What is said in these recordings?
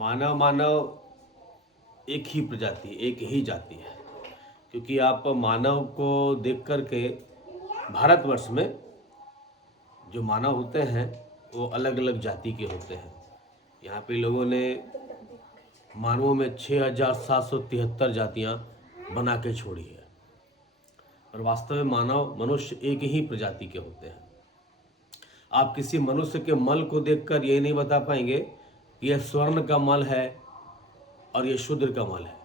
मानव मानव एक ही प्रजाति, एक ही जाति है। क्योंकि आप मानव को देख कर के भारतवर्ष में जो मानव होते हैं वो अलग अलग जाति के होते हैं। यहाँ पे लोगों ने मानवों में 6773 जातियाँ बना के छोड़ी है, और वास्तव में मानव मनुष्य एक ही प्रजाति के होते हैं। आप किसी मनुष्य के मल को देखकर ये नहीं बता पाएंगे कि यह स्वर्ण का मल है और यह शूद्र का मल है।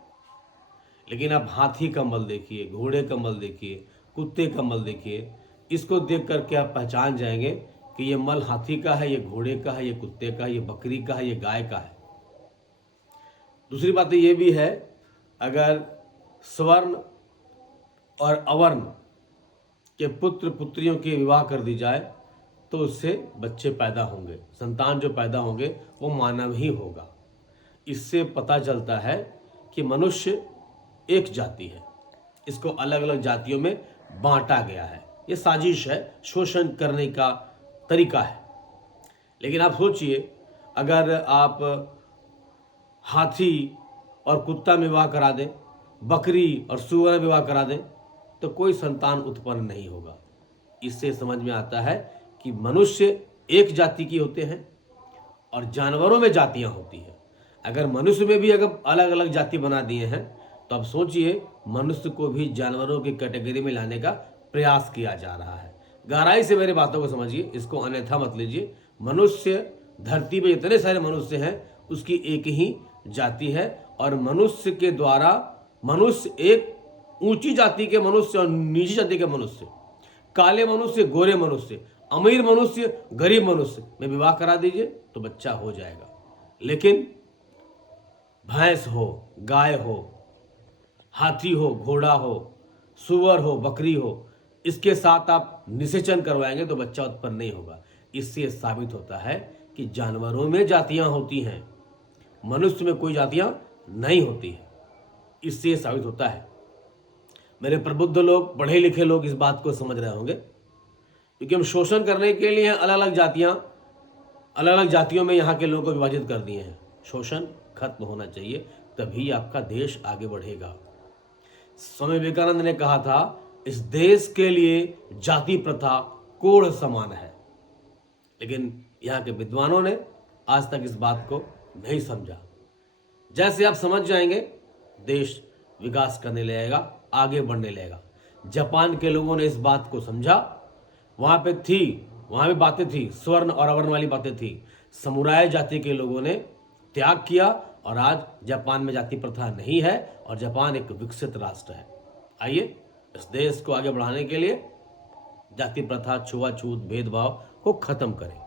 लेकिन आप हाथी का मल देखिए, घोड़े का मल देखिए, कुत्ते का मल देखिए, इसको देख करके आप पहचान जाएंगे कि ये मल हाथी का है, ये घोड़े का है, ये कुत्ते का है, ये बकरी का है, ये गाय का है। दूसरी बात ये भी है, अगर स्वर्ण और अवर्ण के पुत्र पुत्रियों के विवाह कर दी जाए तो उससे बच्चे पैदा होंगे, संतान जो पैदा होंगे वो मानव ही होगा। इससे पता चलता है कि मनुष्य एक जाति है, इसको अलग अलग जातियों में बांटा गया है। ये साजिश है, शोषण करने का तरीका है। लेकिन आप सोचिए, अगर आप हाथी और कुत्ता में विवाह करा दें, बकरी और सूअर में विवाह करा दें, तो कोई संतान उत्पन्न नहीं होगा। इससे समझ में आता है कि मनुष्य एक जाति की होते हैं और जानवरों में जातियां होती हैं। अगर मनुष्य में भी अगर अलग अलग जाति बना दिए हैं तो अब सोचिए मनुष्य को भी जानवरों की कैटेगरी में लाने का प्रयास किया जा रहा है। गहराई से मेरी बातों को समझिए, इसको अन्यथा मत लीजिए। मनुष्य, धरती पे जितने सारे मनुष्य हैं उसकी एक ही जाति है, और मनुष्य के द्वारा मनुष्य एक ऊंची जाति के मनुष्य और नीची जाति के मनुष्य, काले मनुष्य, गोरे मनुष्य, अमीर मनुष्य, गरीब मनुष्य में विवाह करा दीजिए तो बच्चा हो जाएगा। लेकिन भैंस हो, गाय हो, हाथी हो, घोड़ा हो, सुअर हो, बकरी हो, इसके साथ आप निषेचन करवाएंगे तो बच्चा उत्पन्न नहीं होगा। इससे साबित होता है कि जानवरों में जातियां होती हैं, मनुष्य में कोई जातियां नहीं होती है। इससे साबित होता है। मेरे प्रबुद्ध लोग, पढ़े लिखे लोग इस बात को समझ रहे होंगे, क्योंकि हम शोषण करने के लिए अलग अलग जातियों में यहाँ के लोगों को विभाजित कर दिए हैं। शोषण खत्म होना चाहिए, तभी आपका देश आगे बढ़ेगा। स्वामी विवेकानंद ने कहा था, इस देश के लिए जाति प्रथा कोढ़ समान है। लेकिन यहाँ के विद्वानों ने आज तक इस बात को नहीं समझा। जैसे आप समझ जाएंगे, देश विकास करने लगेगा, आगे बढ़ने लगेगा। जापान के लोगों ने इस बात को समझा, वहाँ भी बातें थी, स्वर्ण और अवर्ण वाली बातें थी। समुराय जाति के लोगों ने त्याग किया और आज जापान में जाति प्रथा नहीं है और जापान एक विकसित राष्ट्र है। आइए इस देश को आगे बढ़ाने के लिए जाति प्रथा, छुआछूत, भेदभाव को खत्म करें।